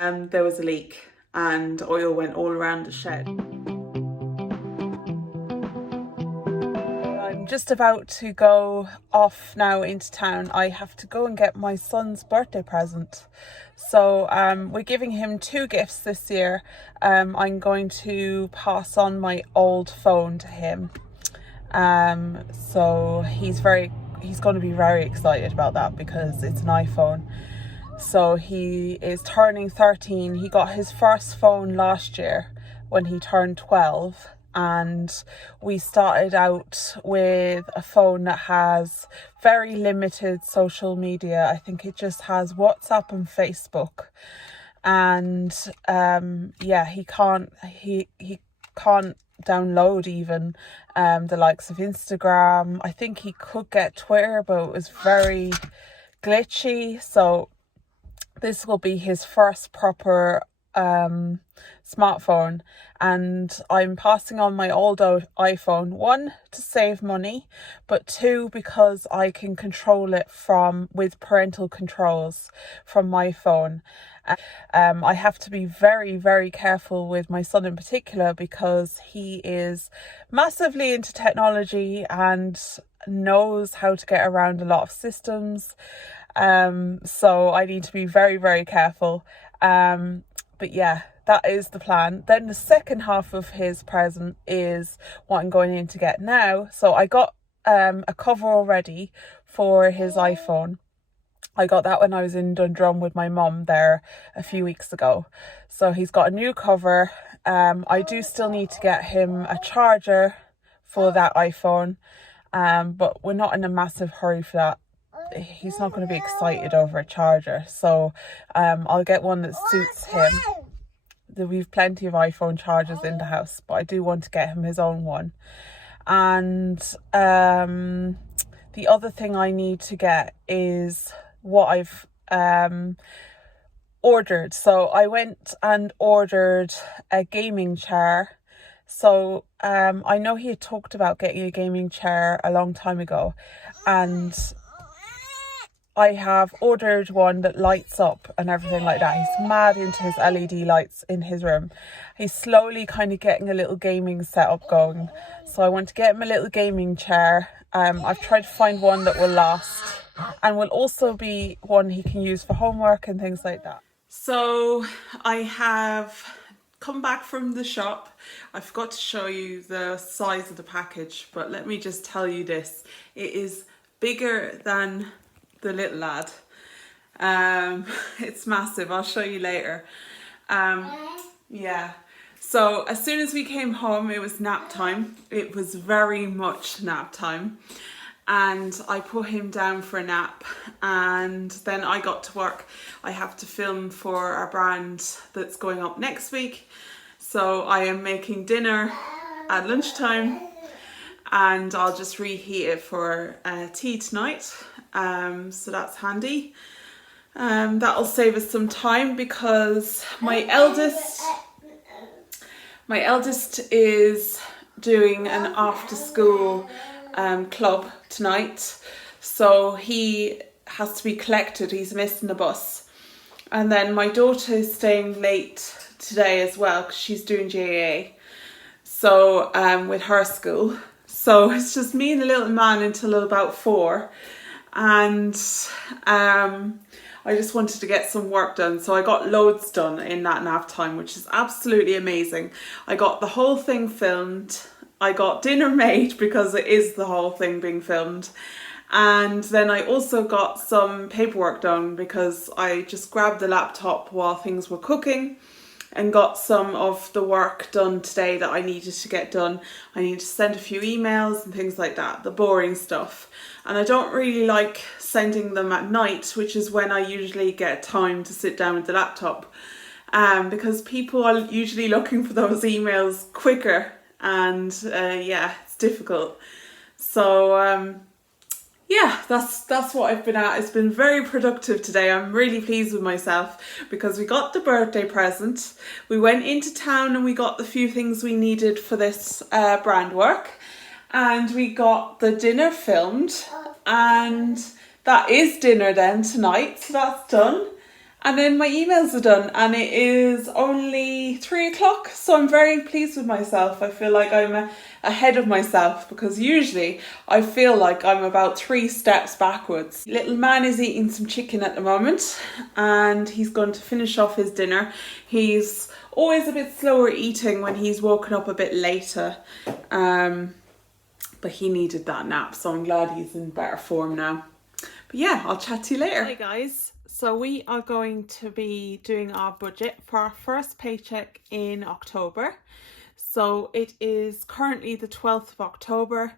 there was a leak and oil went all around the shed. I'm just about to go off now into town. I have to go and get my son's birthday present. So we're giving him 2 gifts this year. I'm going to pass on my old phone to him. So he's going to be very excited about that because it's an iPhone. So he is turning 13. He got his first phone last year when he turned 12. And we started out with a phone that has very limited social media. I think it just has WhatsApp and Facebook. And he can't download even the likes of Instagram. I think he could get Twitter, but it was very glitchy. So this will be his first proper smartphone, and I'm passing on my old iPhone, 1, to save money, but 2, because I can control it with parental controls from my phone. I have to be very, very careful with my son in particular because he is massively into technology and knows how to get around a lot of systems. So I need to be very, very careful. But yeah, that is the plan. Then the second half of his present is what I'm going in to get now. So I got a cover already for his iPhone. I got that when I was in Dundrum with my mum there a few weeks ago. So he's got a new cover. I do still need to get him a charger for that iPhone. But we're not in a massive hurry for that. He's not going to be excited over a charger. So I'll get one that suits him. We've plenty of iPhone chargers in the house, but I do want to get him his own one. And the other thing I need to get is what I've ordered. So I went and ordered a gaming chair. So I know he had talked about getting a gaming chair a long time ago, and I have ordered one that lights up and everything like that. He's mad into his LED lights in his room. He's slowly kind of getting a little gaming setup going. So I want to get him a little gaming chair. I've tried to find one that will last and will also be one he can use for homework and things like that. So I have come back from the shop. I forgot to show you the size of the package, but let me just tell you this. It is bigger than the little lad. It's massive. I'll show you later. Yeah. So as soon as we came home, it was nap time. It was very much nap time. And I put him down for a nap, and then I got to work. I have to film for our brand that's going up next week. So I am making dinner at lunchtime, and I'll just reheat it for tea tonight. So that's handy. That'll save us some time because my eldest is doing an after school club tonight, so he has to be collected. He's missing the bus. And then my daughter is staying late today as well because she's doing GAA, so with her school. So it's just me and the little man until about 4. And I just wanted to get some work done, so I got loads done in that nap time, which is absolutely amazing. I got the whole thing filmed. I got dinner made because it is the whole thing being filmed. And then I also got some paperwork done because I just grabbed the laptop while things were cooking and got some of the work done today that I needed to get done. I need to send a few emails and things like that, the boring stuff. And I don't really like sending them at night, which is when I usually get time to sit down with the laptop, because people are usually looking for those emails quicker, and yeah, it's difficult. So yeah, that's what I've been at. It's been very productive today. I'm really pleased with myself because we got the birthday present. We went into town and we got the few things we needed for this brand work. And we got the dinner filmed. And that is dinner then tonight. So that's done. And then my emails are done and it is only 3 o'clock. So I'm very pleased with myself. I feel like I'm ahead of myself because usually I feel like I'm about 3 steps backwards. Little man is eating some chicken at the moment and he's going to finish off his dinner. He's always a bit slower eating when he's woken up a bit later. But he needed that nap, so I'm glad he's in better form now. But yeah, I'll chat to you later. Hi guys. So we are going to be doing our budget for our first paycheck in October. So it is currently the 12th of October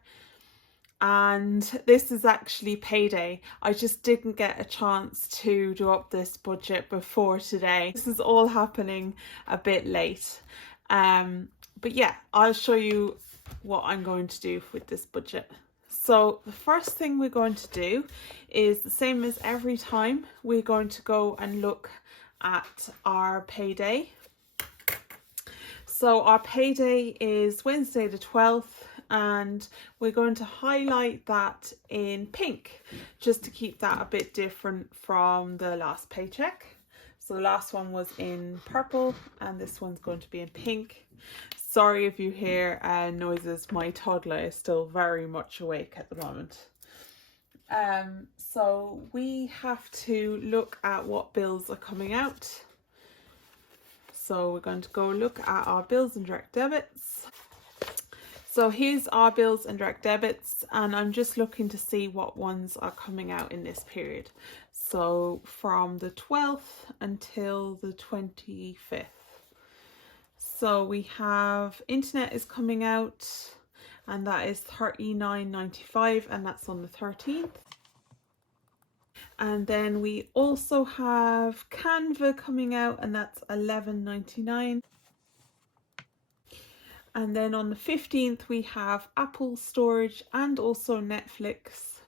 and this is actually payday. I just didn't get a chance to do up this budget before today. This is all happening a bit late. But yeah, I'll show you what I'm going to do with this budget. So the first thing we're going to do is the same as every time. We're going to go and look at our payday. So our payday is Wednesday the 12th and we're going to highlight that in pink just to keep that a bit different from the last paycheck. So the last one was in purple and this one's going to be in pink. Sorry if you hear noises, my toddler is still very much awake at the moment. So we have to look at what bills are coming out. So we're going to go look at our bills and direct debits. So here's our bills and direct debits and I'm just looking to see what ones are coming out in this period. So from the 12th until the 25th. So we have internet is coming out and that is $39.95 and that's on the 13th. And then we also have Canva coming out and that's $11.99. And then on the 15th we have Apple storage and also Netflix.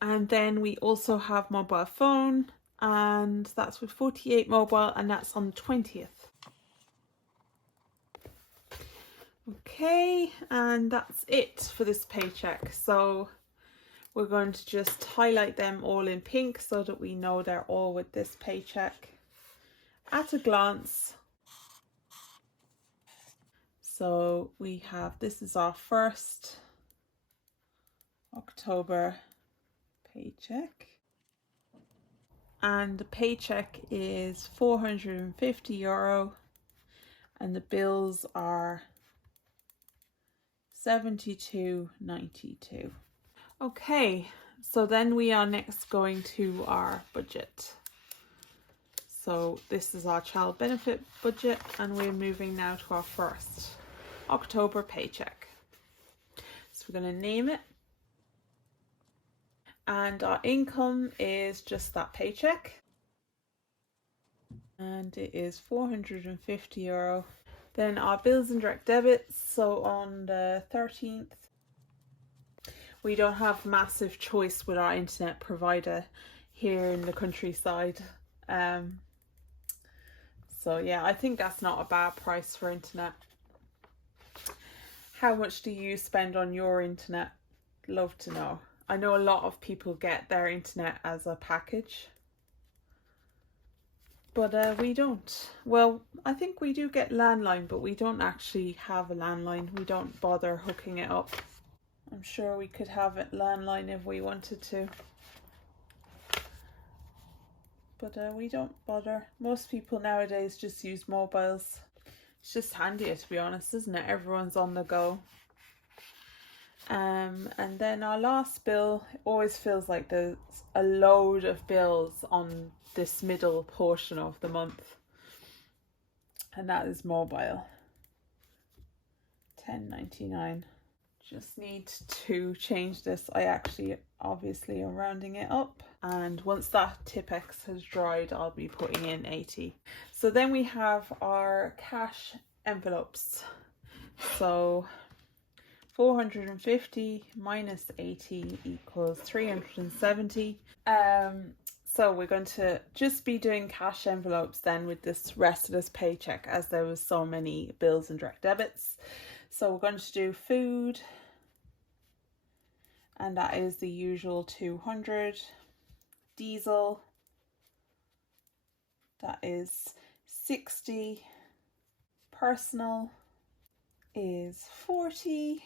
And then we also have mobile phone and that's with 48 mobile and that's on the 20th. Okay, and that's it for this paycheck. So we're going to just highlight them all in pink so that we know they're all with this paycheck at a glance. So we have, this is our first October paycheck. And the paycheck is €450 and the bills are $72.92. Okay, so then we are next going to our budget. So this is our child benefit budget and we're moving now to our first October paycheck. So we're going to name it. And our income is just that paycheck. And it is €450. Then our bills and direct debits. So on the 13th, we don't have massive choice with our internet provider here in the countryside. So yeah, I think that's not a bad price for internet. How much do you spend on your internet? Love to know. I know a lot of people get their internet as a package, but we don't. Well, I think we do get landline, but we don't actually have a landline. We don't bother hooking it up. I'm sure we could have a landline if we wanted to, but we don't bother. Most people nowadays just use mobiles. It's just handier, to be honest, isn't it? Everyone's on the go. And then our last bill, it always feels like there's a load of bills on this middle portion of the month, and that is mobile, $10.99. Just need to change this. I actually obviously am rounding it up, and once that Tipex has dried I'll be putting in 80. So then we have our cash envelopes. So 450 minus 80 equals 370. So we're going to just be doing cash envelopes then with this rest of this paycheck, as there was so many bills and direct debits. So we're going to do food and that is the usual 200. Diesel, that is 60. Personal is 40.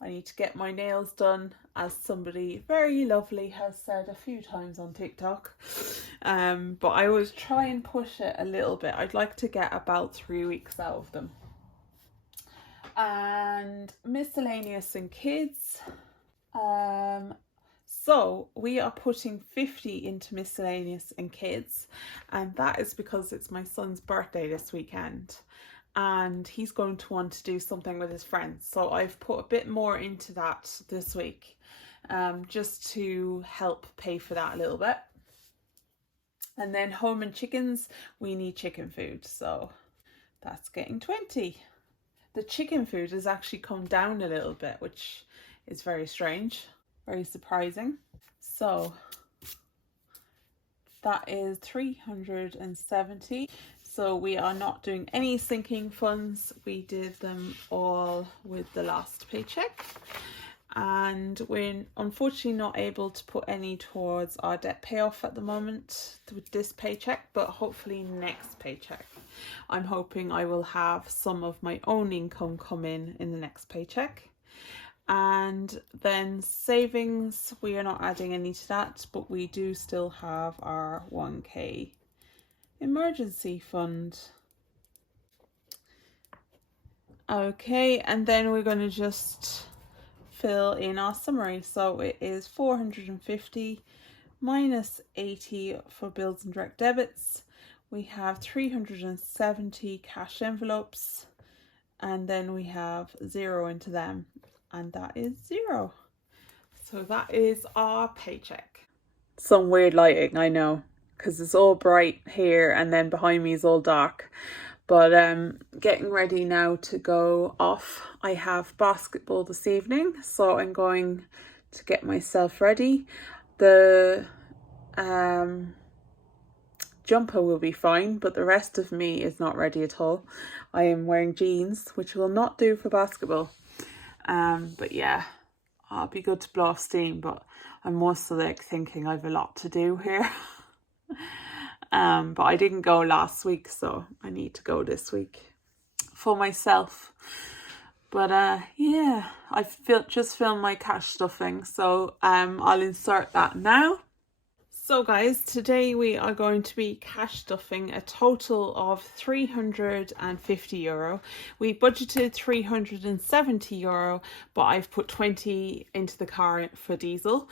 I need to get my nails done, as somebody very lovely has said a few times on TikTok. But I always try and push it a little bit. I'd like to get about 3 weeks out of them. And miscellaneous and kids. So we are putting 50 into miscellaneous and kids, and that is because it's my son's birthday this weekend and he's going to want to do something with his friends. So I've put a bit more into that this week, just to help pay for that a little bit. And then home and chickens, we need chicken food, so that's getting 20. The chicken food has actually come down a little bit, which is very strange. Very surprising. So that is 370. So we are not doing any sinking funds. We did them all with the last paycheck. And we're unfortunately not able to put any towards our debt payoff at the moment with this paycheck, but hopefully next paycheck. I'm hoping I will have some of my own income come in the next paycheck. And then savings, we are not adding any to that, but we do still have our 1k emergency fund. Okay, and then we're going to just fill in our summary. So it is 450 minus 80 for bills and direct debits. We have 370 cash envelopes, and then we have 0 into them. And that is 0. So that is our paycheck. Some weird lighting, I know, because it's all bright here and then behind me is all dark. But getting ready now to go off. I have basketball this evening, so I'm going to get myself ready. The jumper will be fine, but the rest of me is not ready at all. I am wearing jeans, which will not do for basketball. But yeah, I'll be good to blow off steam, but I'm mostly like thinking I have a lot to do here. But I didn't go last week, so I need to go this week for myself. But yeah, I just filmed my cash stuffing, so I'll insert that now. So guys, today we are going to be cash stuffing a total of €350. We budgeted €370, but I've put 20 into the car for diesel.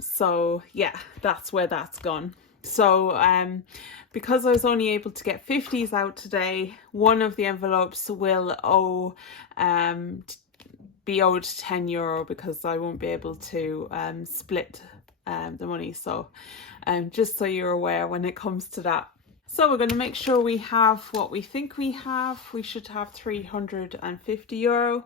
So yeah, that's where that's gone. So because I was only able to get 50s out today, one of the envelopes will be owed €10 because I won't be able to split the money. So just so you're aware when it comes to that. So we're going to make sure we have what we think we have. We should have €350.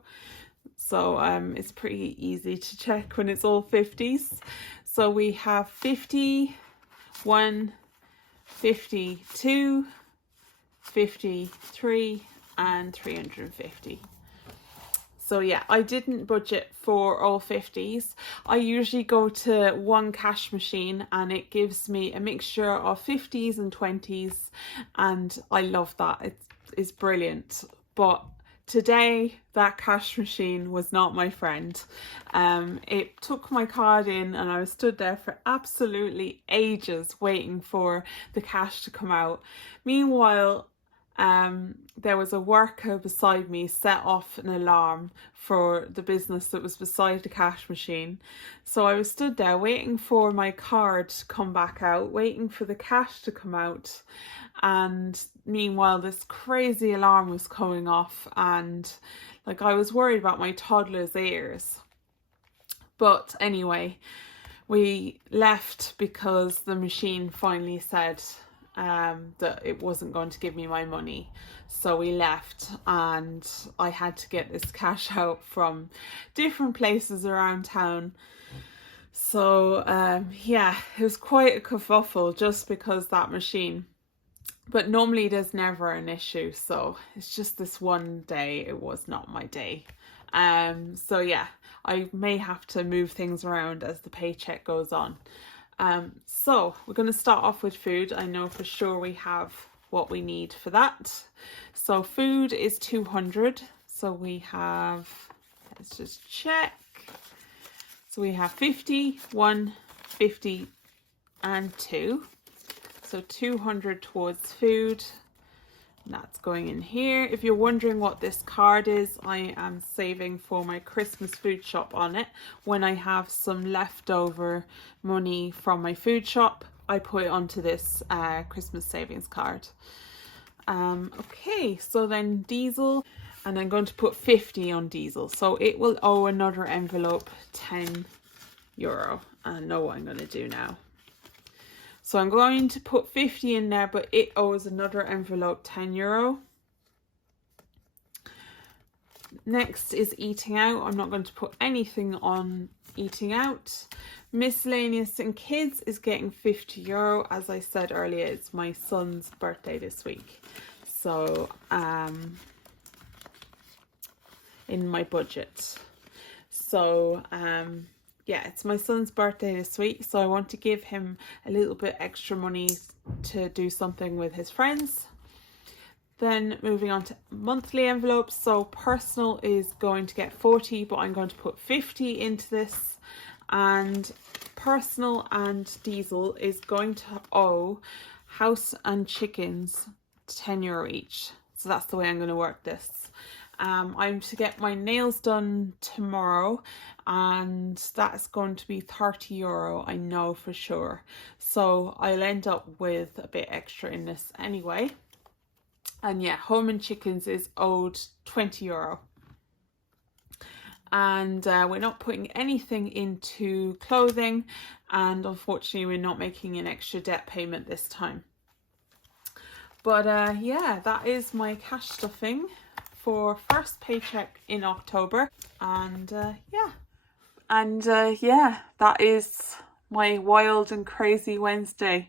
So it's pretty easy to check when it's all 50s. So we have 50, 1, 52, 53 and 350. So yeah, I didn't budget for all 50s. I usually go to one cash machine and it gives me a mixture of 50s and 20s, and I love that. It's brilliant. But today that cash machine was not my friend. It took my card in and I was stood there for absolutely ages waiting for the cash to come out. Meanwhile, there was a worker beside me set off an alarm for the business that was beside the cash machine. So I was stood there waiting for my card to come back out, waiting for the cash to come out, and meanwhile this crazy alarm was going off, and like I was worried about my toddler's ears. But anyway, we left because the machine finally said that it wasn't going to give me my money. So we left and I had to get this cash out from different places around town. So yeah, it was quite a kerfuffle just because that machine. But normally there's never an issue, so it's just this one day it was not my day. So yeah, I may have to move things around as the paycheck goes on. So we're going to start off with food. I know for sure we have what we need for that. So food is 200. So we have, let's just check. So we have 50, 1, 50 and 2. So 200 towards food. And that's going in here. If you're wondering what this card is, I am saving for my Christmas food shop on it. When I have some leftover money from my food shop, I put it onto this Christmas savings card. Okay, so then diesel, and I'm going to put 50 on diesel. So it will owe another envelope €10. I know what I'm going to do now. So I'm going to put 50 in there, but it owes another envelope €10. Next is eating out. I'm not going to put anything on eating out. Miscellaneous and kids is getting €50. As I said earlier, it's my son's birthday this week. So in my budget. So yeah, it's my son's birthday this week, so I want to give him a little bit extra money to do something with his friends. Then moving on to monthly envelopes. So personal is going to get 40, but I'm going to put 50 into this. And personal and diesel is going to owe house and chickens €10 each. So that's the way I'm going to work this. I'm to get my nails done tomorrow, and that's going to be €30, I know for sure. So I'll end up with a bit extra in this anyway. And yeah, home and chickens is owed €20. And we're not putting anything into clothing, and unfortunately we're not making an extra debt payment this time. But yeah, that is my cash stuffing for first paycheck in October. And yeah, that is my wild and crazy Wednesday.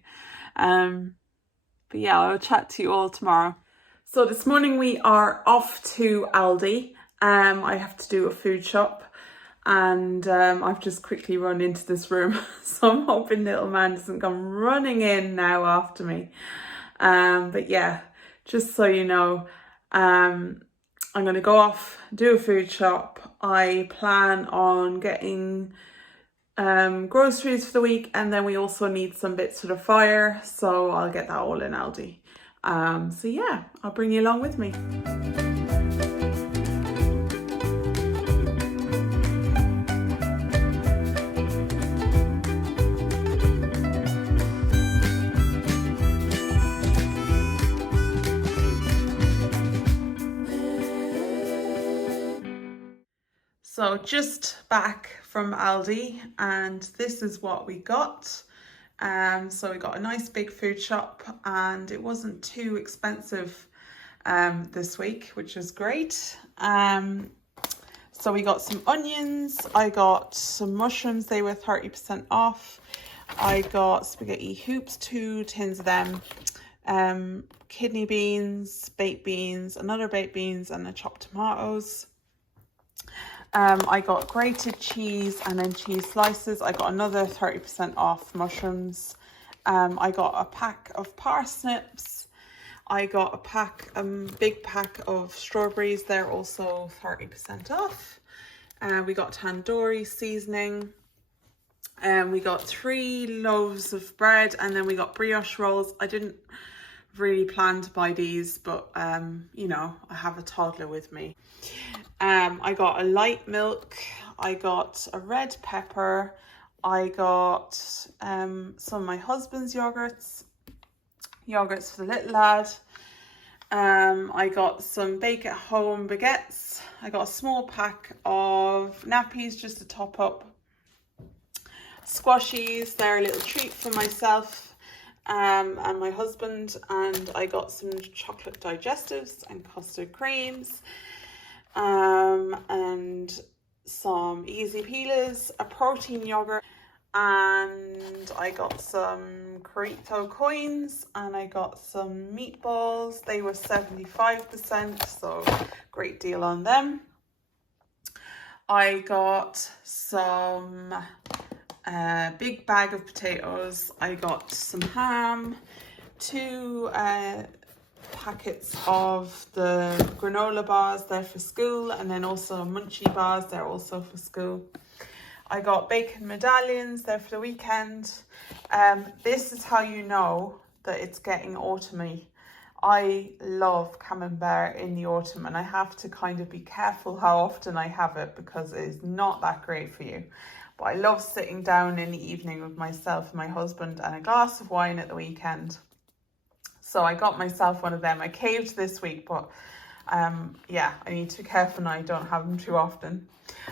But yeah, I'll chat to you all tomorrow. So this morning we are off to Aldi. I have to do a food shop, and I've just quickly run into this room. So I'm hoping little man doesn't come running in now after me. But yeah, just so you know, I'm going to go off, do a food shop. I plan on getting groceries for the week, and then we also need some bits for the fire, so I'll get that all in Aldi. So yeah, I'll bring you along with me. So just back from Aldi, and this is what we got. So we got a nice big food shop, and it wasn't too expensive this week, which is great. So we got some onions, I got some mushrooms, they were 30% off. I got spaghetti hoops, 2 tins of them, kidney beans, baked beans, another baked beans, and the chopped tomatoes. I got grated cheese and then cheese slices. I got another 30% off mushrooms. I got a pack of parsnips. I got a big pack of strawberries. They're also 30% off. We got tandoori seasoning. We got 3 loaves of bread, and then we got brioche rolls. I didn't really plan to buy these, but you know, I have a toddler with me. I got a light milk, I got a red pepper, I got some of my husband's yogurts for the little lad. I got some bake at home baguettes. I got a small pack of nappies just to top up. Squashies, they're a little treat for myself and my husband. And I got some chocolate digestives and custard creams. And some easy peelers, a protein yogurt, and I got some Corito coins, and I got some meatballs. They were 75%, so great deal on them. I got some big bag of potatoes. I got some ham, 2 packets of the granola bars, they're for school, and then also munchie bars, they're also for school. I got bacon medallions, they're for the weekend. This is how you know that it's getting autumny. I love camembert in the autumn, and I have to kind of be careful how often I have it because it is not that great for you. But I love sitting down in the evening with myself and my husband and a glass of wine at the weekend. So I got myself one of them. I caved this week, but yeah, I need to be careful now I don't have them too often.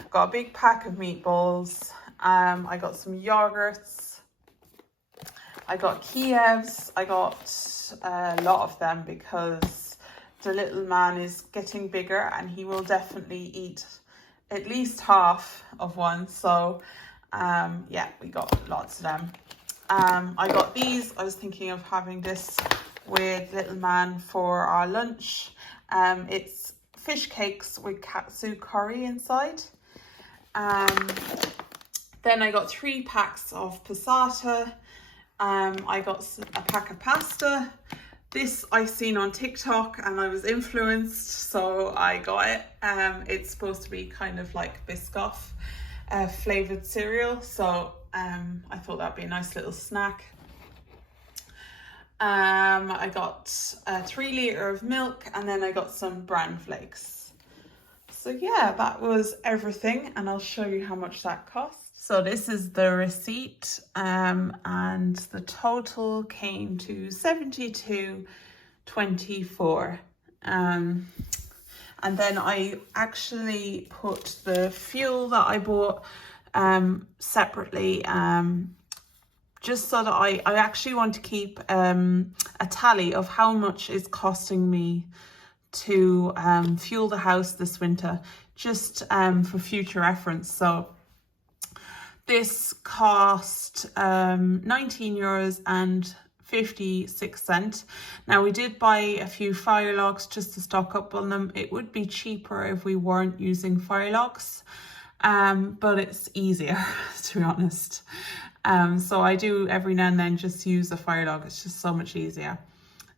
Got a big pack of meatballs. I got some yogurts. I got Kievs. I got a lot of them because the little man is getting bigger and he will definitely eat at least half of one. So yeah, we got lots of them. I got these. I was thinking of having this with little man for our lunch. It's fish cakes with katsu curry inside. Then I got 3 packs of passata. I got a pack of pasta. This I seen on TikTok and I was influenced, so I got it. It's supposed to be kind of like Biscoff flavoured cereal, so I thought that'd be a nice little snack. I got a 3 litre of milk, and then I got some bran flakes. So yeah, that was everything, and I'll show you how much that cost. So this is the receipt, and the total came to $72.24. And then I actually put the fuel that I bought separately, just so that I actually want to keep a tally of how much it's costing me to fuel the house this winter, just for future reference. So this cost €19.56. Now we did buy a few fire logs just to stock up on them. It would be cheaper if we weren't using fire logs, but it's easier to be honest. So I do every now and then just use a fire log. It's just so much easier.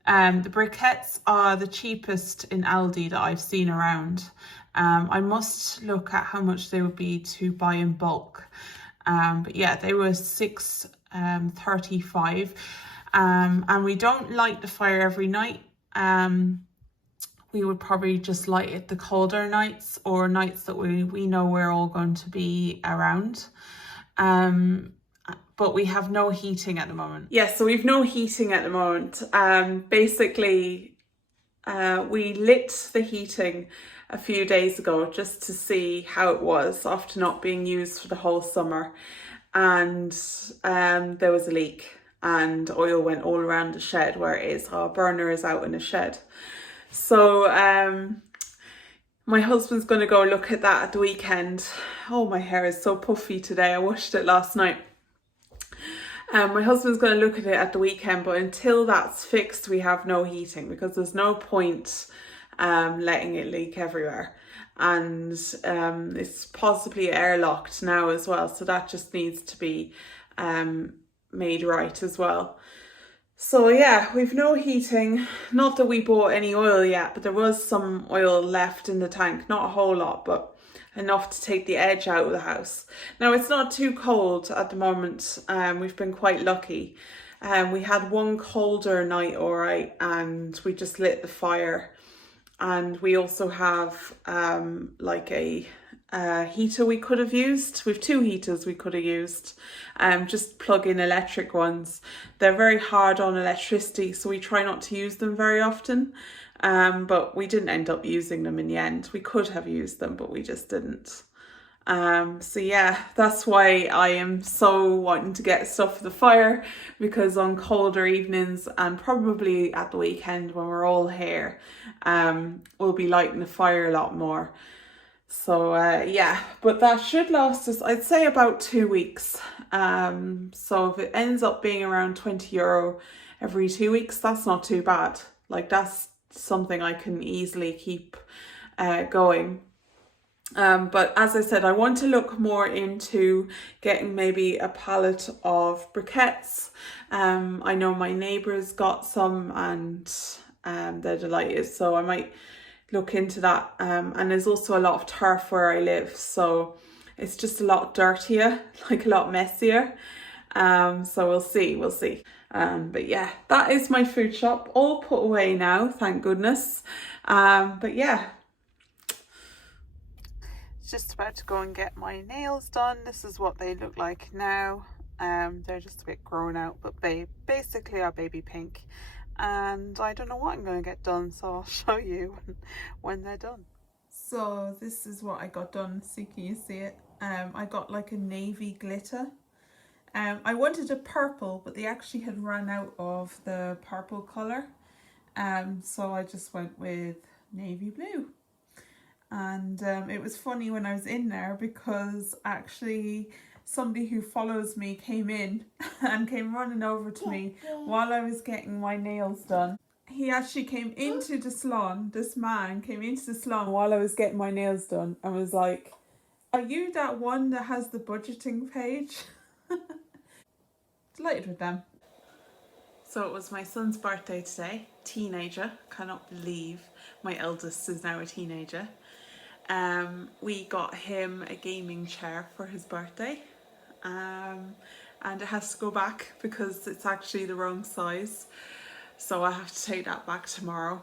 The briquettes are the cheapest in Aldi that I've seen around. I must look at how much they would be to buy in bulk. But yeah, they were $6.35. And we don't light the fire every night. We would probably just light it the colder nights or nights that we know we're all going to be around. But we have no heating at the moment. Yeah, so we've no heating at the moment. Basically, we lit the heating a few days ago just to see how it was after not being used for the whole summer. And there was a leak and oil went all around the shed where it is. Our burner is out in the shed. So my husband's going to go look at that at the weekend. Oh, my hair is so puffy today. I washed it last night. My husband's going to look at it at the weekend, but until that's fixed, we have no heating because there's no point letting it leak everywhere. And it's possibly airlocked now as well, so that just needs to be made right as well. So yeah, we've no heating. Not that we bought any oil yet, but there was some oil left in the tank. Not a whole lot, but enough to take the edge out of the house. Now it's not too cold at the moment. We've been quite lucky. We had one colder night, all right, and we just lit the fire. And we also have like a heater we could have used. We've 2 heaters we could have used. Just plug in electric ones. They're very hard on electricity, so we try not to use them very often. But we didn't end up using them in the end. We could have used them, but we just didn't. So yeah, that's why I am so wanting to get stuff for the fire, because on colder evenings and probably at the weekend when we're all here, we'll be lighting the fire a lot more. So yeah, but that should last us, I'd say, about 2 weeks. So if it ends up being around €20 every 2 weeks, that's not too bad. Like, that's something I can easily keep going. But as I said, I want to look more into getting maybe a palette of briquettes. I know my neighbours got some and they're delighted, so I might look into that. And there's also a lot of turf where I live, so it's just a lot dirtier, like a lot messier. So we'll see. But yeah, that is my food shop all put away now, thank goodness. But yeah, just about to go and get my nails done. This is what they look like now. They're just a bit grown out, but they basically are baby pink. And I don't know what I'm going to get done, so I'll show you when they're done. So this is what I got done. See, can you see it? I got like a navy glitter. I wanted a purple, but they actually had run out of the purple colour. So I just went with navy blue. And it was funny when I was in there because actually somebody who follows me came in and came running over to me while I was getting my nails done. He actually came into the salon, this man came into the salon while I was getting my nails done and was like, "Are you that one that has the budgeting page?" Delighted with them. So it was my son's birthday today, teenager. Cannot believe my eldest is now a teenager. We got him a gaming chair for his birthday, and it has to go back because it's actually the wrong size, so I have to take that back tomorrow.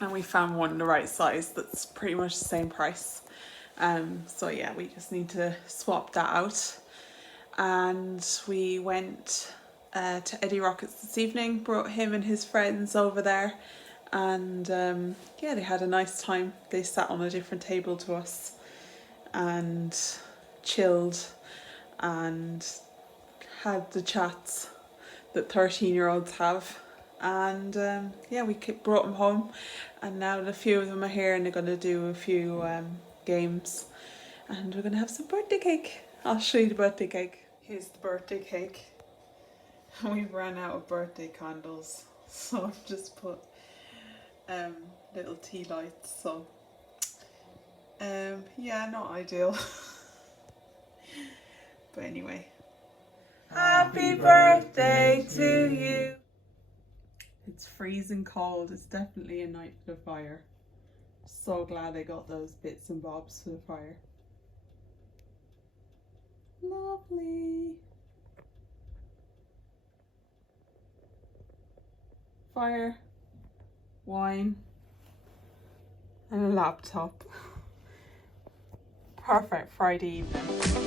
And we found one the right size that's pretty much the same price. So yeah, we just need to swap that out. And we went to Eddie Rockets this evening, brought him and his friends over there, and yeah, they had a nice time. They sat on a different table to us and chilled and had the chats that 13-year-olds have. And yeah, we brought them home, and now a few of them are here and they're going to do a few games, and we're going to have some birthday cake. I'll show you the birthday cake. Here's the birthday cake. We've ran out of birthday candles, so I've just put little tea lights. So yeah, not ideal. But anyway, happy birthday to you. It's freezing cold. It's definitely a night for the fire. So glad I got those bits and bobs for the fire. Lovely. Fire, wine, and a laptop. Perfect Friday evening.